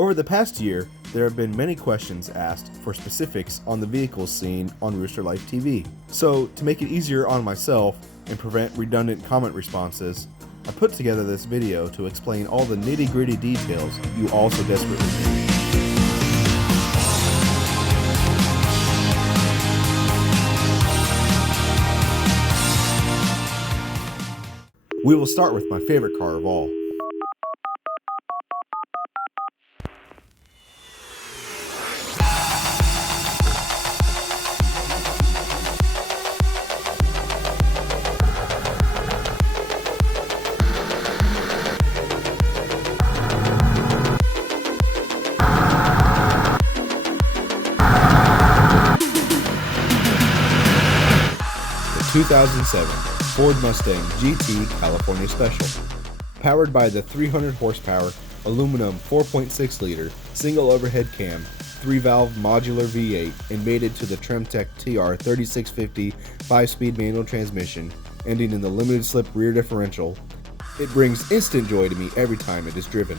Over the past year, there have been many questions asked for specifics on the vehicles seen on Rooster Life TV. So, to make it easier on myself and prevent redundant comment responses, I put together this video to explain all the nitty-gritty details you all so desperately need. We will start with my favorite car of all. The 2007 Ford Mustang GT California Special. Powered by the 300 horsepower aluminum 4.6 liter single overhead cam 3-valve modular V8 and mated to the Tremtec TR 3650 5-speed manual transmission ending in the limited slip rear differential, it brings instant joy to me every time it is driven.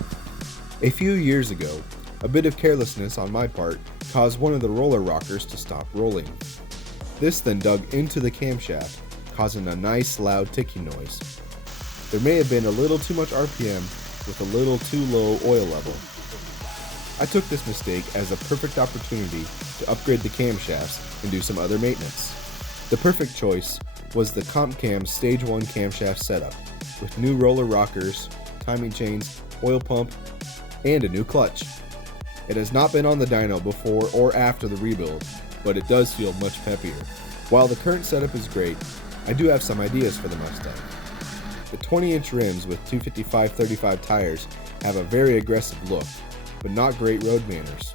A few years ago, a bit of carelessness on my part caused one of the roller rockers to stop rolling. This then dug into the camshaft, causing a nice loud ticking noise. There may have been a little too much RPM with a little too low oil level. I took this mistake as a perfect opportunity to upgrade the camshafts and do some other maintenance. The perfect choice was the CompCam Stage 1 camshaft setup, with new roller rockers, timing chains, oil pump, and a new clutch. It has not been on the dyno before or after the rebuild, but it does feel much peppier. While the current setup is great, I do have some ideas for the Mustang. The 20-inch rims with 255/35 tires have a very aggressive look, but not great road manners.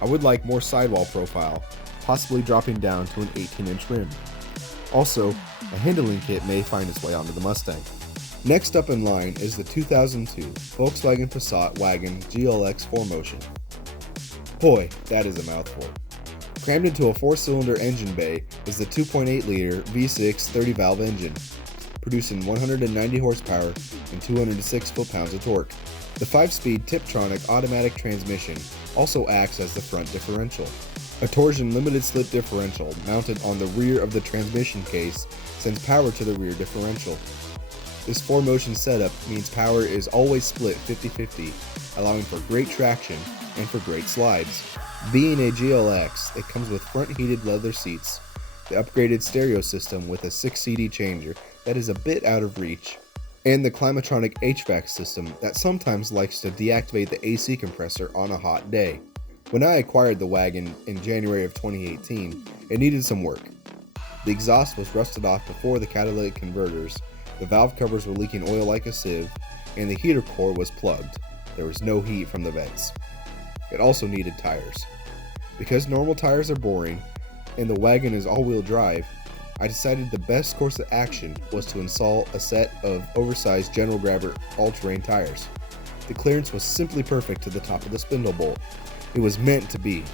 I would like more sidewall profile, possibly dropping down to an 18-inch rim. Also, a handling kit may find its way onto the Mustang. Next up in line is the 2002 Volkswagen Passat Wagon GLX 4Motion. Boy, that is a mouthful. Crammed into a 4-cylinder engine bay is the 2.8-liter V6 30-valve engine, producing 190 horsepower and 206 foot-pounds of torque. The 5-speed Tiptronic automatic transmission also acts as the front differential. A torsion limited slip differential mounted on the rear of the transmission case sends power to the rear differential. This 4Motion setup means power is always split 50-50, allowing for great traction and for great slides. Being a GLX, it comes with front heated leather seats, the upgraded stereo system with a 6 CD changer that is a bit out of reach, and the Climatronic HVAC system that sometimes likes to deactivate the AC compressor on a hot day. When I acquired the wagon in January of 2018, it needed some work. The exhaust was rusted off before the catalytic converters, the valve covers were leaking oil like a sieve, and the heater core was plugged. There was no heat from the vents. It also needed tires. Because normal tires are boring, and the wagon is all-wheel drive, I decided the best course of action was to install a set of oversized General Grabber all-terrain tires. The clearance was simply perfect to the top of the spindle bolt. It was meant to be.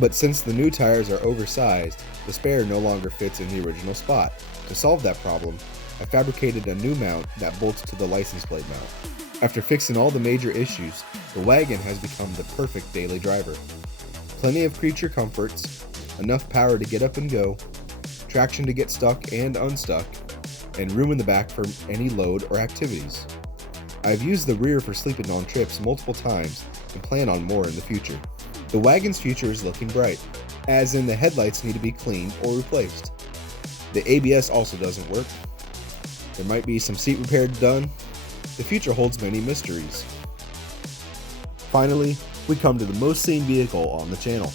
But since the new tires are oversized, the spare no longer fits in the original spot. To solve that problem, I fabricated a new mount that bolts to the license plate mount. After fixing all the major issues, the wagon has become the perfect daily driver. Plenty of creature comforts, enough power to get up and go, traction to get stuck and unstuck, and room in the back for any load or activities. I've used the rear for sleeping on trips multiple times and plan on more in the future. The wagon's future is looking bright, as in the headlights need to be cleaned or replaced. The ABS also doesn't work. There might be some seat repair done. The future holds many mysteries. Finally, we come to the most seen vehicle on the channel.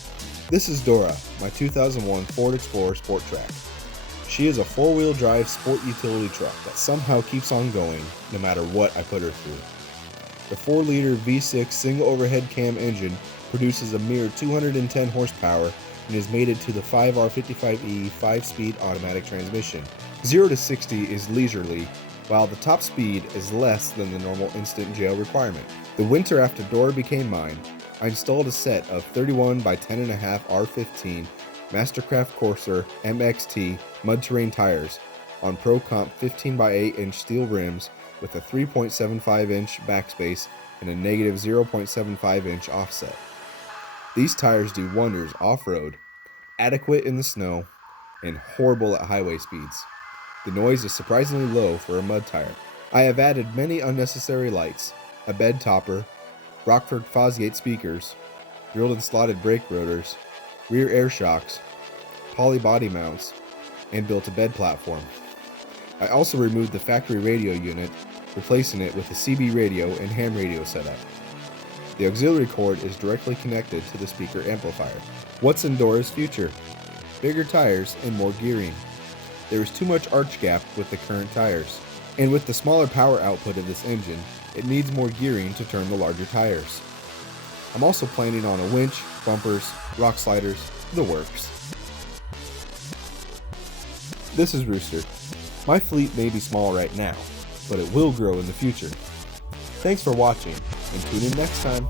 This is Dora, my 2001 Ford Explorer Sport Track. She is a 4-wheel drive sport utility truck that somehow keeps on going no matter what I put her through. The 4-liter V6 single overhead cam engine produces a mere 210 horsepower and is mated to the 5R55E 5-speed automatic transmission. 0 to 60 is leisurely, while the top speed is less than the normal instant jail requirement. The winter after Dora became mine, I installed a set of 31 by 10.5 R15 Mastercraft Corsair MXT mud terrain tires on Pro Comp 15 by 8 inch steel rims with a 3.75 inch backspace and a negative 0.75 inch offset. These tires do wonders off-road, adequate in the snow, and horrible at highway speeds. The noise is surprisingly low for a mud tire. I have added many unnecessary lights, a bed topper, Rockford Fosgate speakers, drilled and slotted brake rotors, rear air shocks, poly body mounts, and built a bed platform. I also removed the factory radio unit, replacing it with a CB radio and ham radio setup. The auxiliary cord is directly connected to the speaker amplifier. What's in Dora's future? Bigger tires and more gearing. There is too much arch gap with the current tires, and with the smaller power output of this engine, it needs more gearing to turn the larger tires. I'm also planning on a winch, bumpers, rock sliders, the works. This is Rooster. My fleet may be small right now, but it will grow in the future. Thanks for watching, and tune in next time.